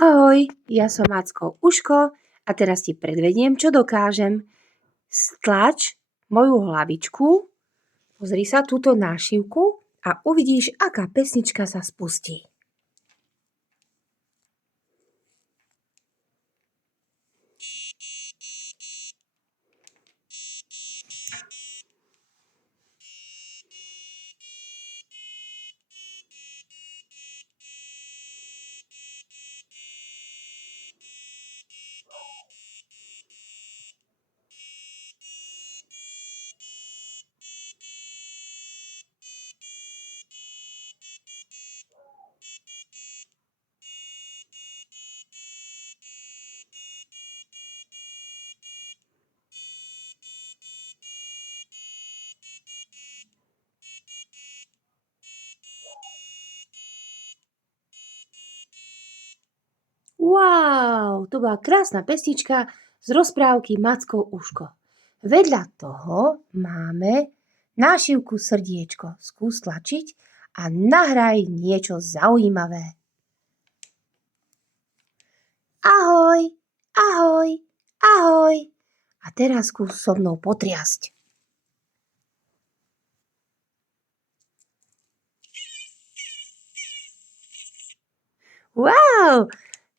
Ahoj, ja som Macko Uško a teraz ti predvediem, čo dokážem. Stlač moju hlavičku, pozri sa túto nášivku a uvidíš, aká pesnička sa spustí. Wow, to bola krásna pesnička z rozprávky Macko Uško. Vedľa toho máme nášivku srdiečko. Skús tlačiť a nahraj niečo zaujímavé. Ahoj, ahoj, ahoj. A teraz skús so mnou potriasť. Wow,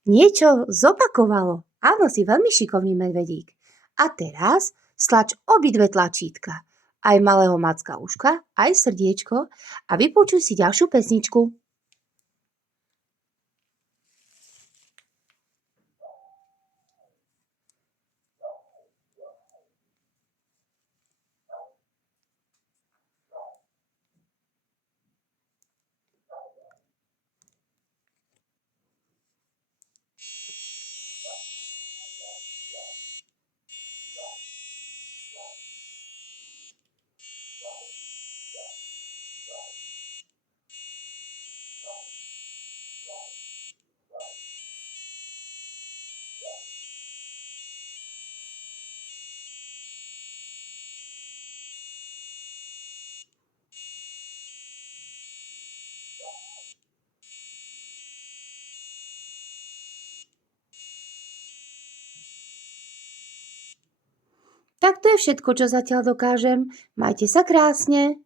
niečo zopakovalo. Áno, si veľmi šikovný medvedík. A teraz stlač obidve tlačítka. Aj malého Macka Uška, aj srdiečko a vypočuj si ďalšiu pesničku. Tak to je všetko, čo zatiaľ dokážem. Majte sa krásne.